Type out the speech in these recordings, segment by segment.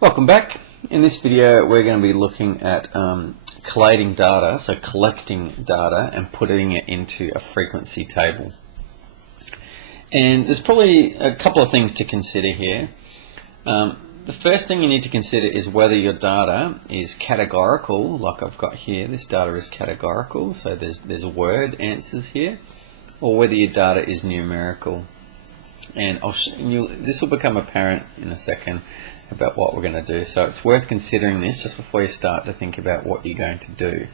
Welcome back. In this video we're going to be looking at collating data, so collecting data and putting it into a frequency table. And there's probably a couple of things to consider here. The first thing you need to consider is whether your data is categorical, like I've got here. This data is categorical, so there's word answers here, or whether your data is numerical. And this will become apparent in a second about what we're going to do. So it's worth considering this just before you start to think about what you're going to do.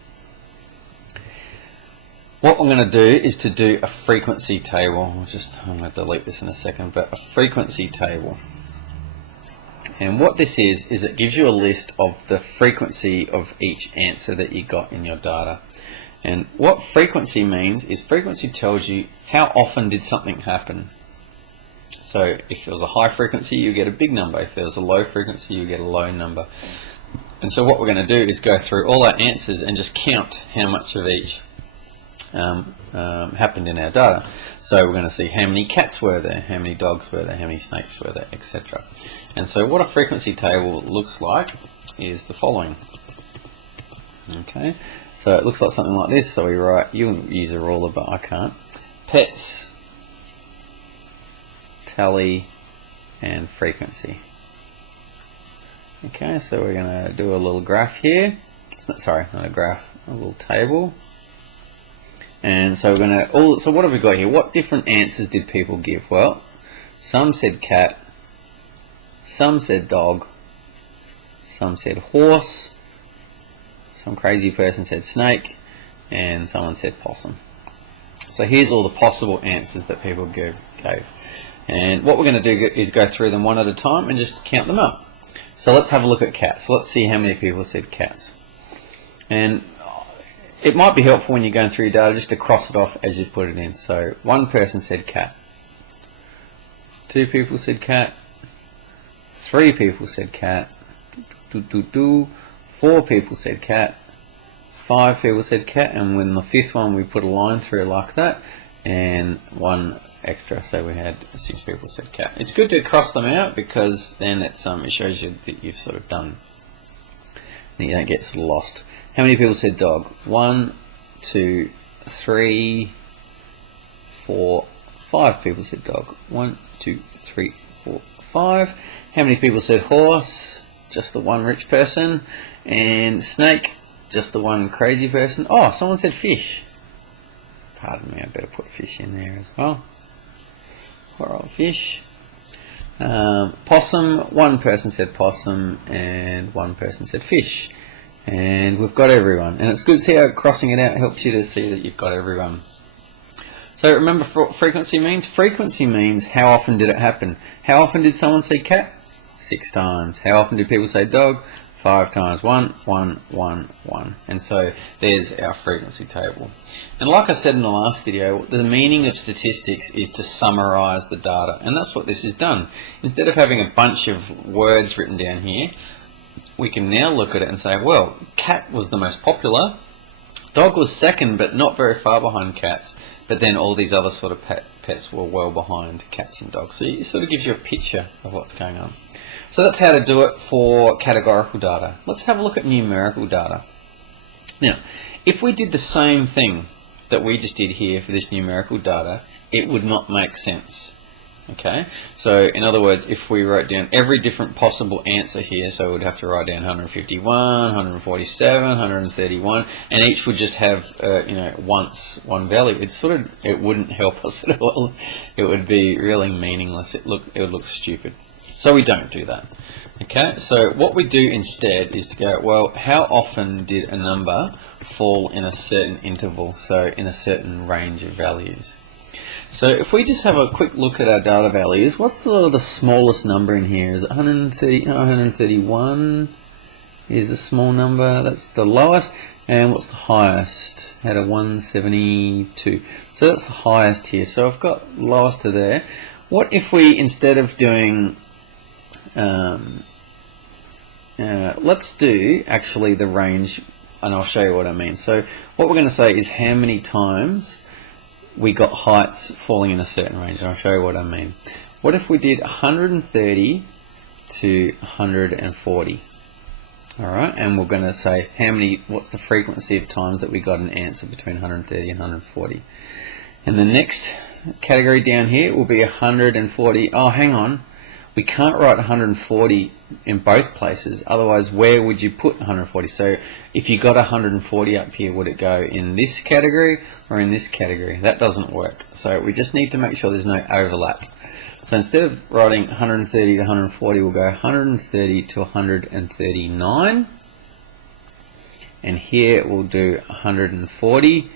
What I'm going to do is to do a frequency table. I'm going to delete this in a second, but a frequency table. And what this is it gives you a list of the frequency of each answer that you got in your data. And what frequency means is frequency tells you how often did something happen. So if it was a high frequency, you get a big number. If there was a low frequency, you get a low number. And so what we're going to do is go through all our answers and just count how much of each happened in our data. So we're going to see how many cats were there, how many dogs were there, how many snakes were there, etc. And so what a frequency table looks like is the following. Okay, so it looks like something like this. So we write, you'll use a ruler, but I can't. Pets, tally, and frequency. Okay, so we're going to do a little graph here. It's not, sorry, not a graph, a little table. And so we're going to, so what have we got here? What different answers did people give? Well, some said cat, some said dog, some said horse, some crazy person said snake, and someone said possum. So here's all the possible answers that people gave. And what we're going to do is go through them one at a time and just count them up. So let's have a look at cats. Let's see how many people said cats. And it might be helpful when you're going through your data just to cross it off as you put it in. So one person said cat, two people said cat, three people said cat, four people said cat, five people said cat, and when the fifth one we put a line through like that, and one extra, so we had 6 people said cat. It's good to cross them out because then it shows you that you've sort of done, that you don't get sort of lost. How many people said dog? 1, 2, 3, 4, 5 people said dog. 1, 2, 3, 4, 5. How many people said horse? Just the one rich person. And snake? Just the one crazy person. Oh, someone said fish. Pardon me, I better put fish in there as well. Poor old fish. Possum, one person said possum and one person said fish. And we've got everyone. And it's good to see how crossing it out helps you to see that you've got everyone. So remember what frequency means? Frequency means how often did it happen. How often did someone say cat? 6 times. How often did people say dog? 5 times. 1, 1, 1, 1. And so there's our frequency table. And like I said in the last video, the meaning of statistics is to summarize the data. And that's what this has done. Instead of having a bunch of words written down here, we can now look at it and say, well, cat was the most popular, dog was second but not very far behind cats, but then all these other sort of pets were well behind cats and dogs. So it sort of gives you a picture of what's going on. So that's how to do it for categorical data. Let's have a look at numerical data. Now, if we did the same thing that we just did here for this numerical data, it would not make sense. Okay, so in other words, if we wrote down every different possible answer here, so we'd have to write down 151, 147, 131, and each would just have one value. It wouldn't help us at all. It would be really meaningless. It would look stupid. So we don't do that. Okay, so what we do instead is to go, well, how often did a number fall in a certain interval, so in a certain range of values? So if we just have a quick look at our data values, what's sort of the smallest number in here? Is it 131 is a small number, that's the lowest, and what's the highest? Had a 172, so that's the highest here. So I've got lowest to there. What if we, instead of doing let's do actually the range, and I'll show you what I mean. So what we're going to say is how many times we got heights falling in a certain range, and I'll show you what I mean. What if we did 130 to 140. Alright, and we're going to say what's the frequency of times that we got an answer between 130 and 140. And the next category down here will be 140. Oh, hang on. We can't write 140 in both places, otherwise where would you put 140? So if you got 140 up here, would it go in this category or in this category? That doesn't work. So we just need to make sure there's no overlap. So instead of writing 130 to 140, we'll go 130 to 139. And here we'll do 140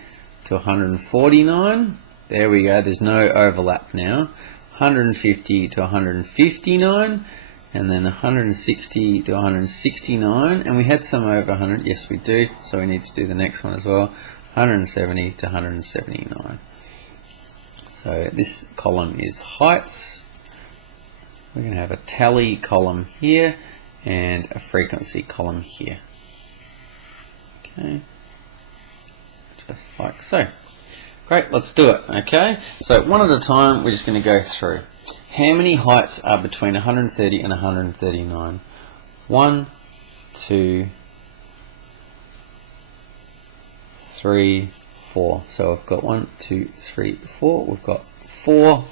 to 149. There we go, there's no overlap now. 150 to 159, and then 160 to 169, and we had some over 100, yes we do, so we need to do the next one as well, 170 to 179. So this column is the heights. We're going to have a tally column here and a frequency column here. Okay, just like so. Great, let's do it, okay? So one at a time, we're just going to go through. How many heights are between 130 and 139? 1, 2, 3, 4. So I've got 1, 2, 3, 4. We've got 4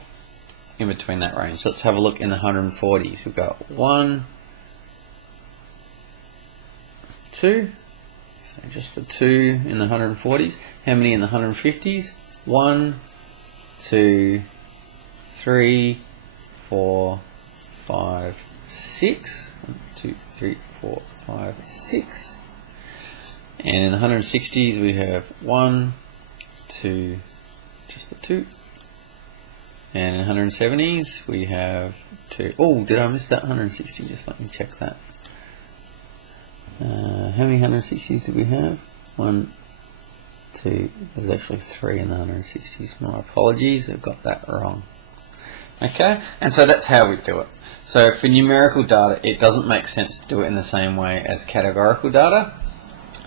in between that range. So let's have a look in the 140s. We've got 1, 2. So just the 2 in the 140s. How many in the 150s? 1, 2, 3, 4, 5, 6. 1, 2, 3, 4, 5, 6. And in the 160s we have 1, 2, just the 2. And in 170s we have 2. Oh, did I miss that 160? Just let me check that. How many 160s do we have? 1, 2, there's actually 3 in the 160s. My apologies, I've got that wrong. Okay, and so that's how we do it. So for numerical data, it doesn't make sense to do it in the same way as categorical data.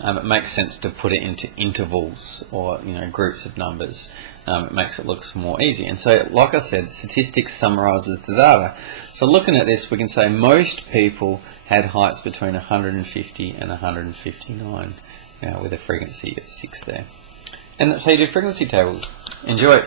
It makes sense to put it into intervals or groups of numbers. It makes it look more easy. And so, like I said, statistics summarizes the data. So looking at this, we can say most people had heights between 150 and 159, with a frequency of 6 there. And that's how you do frequency tables. Enjoy.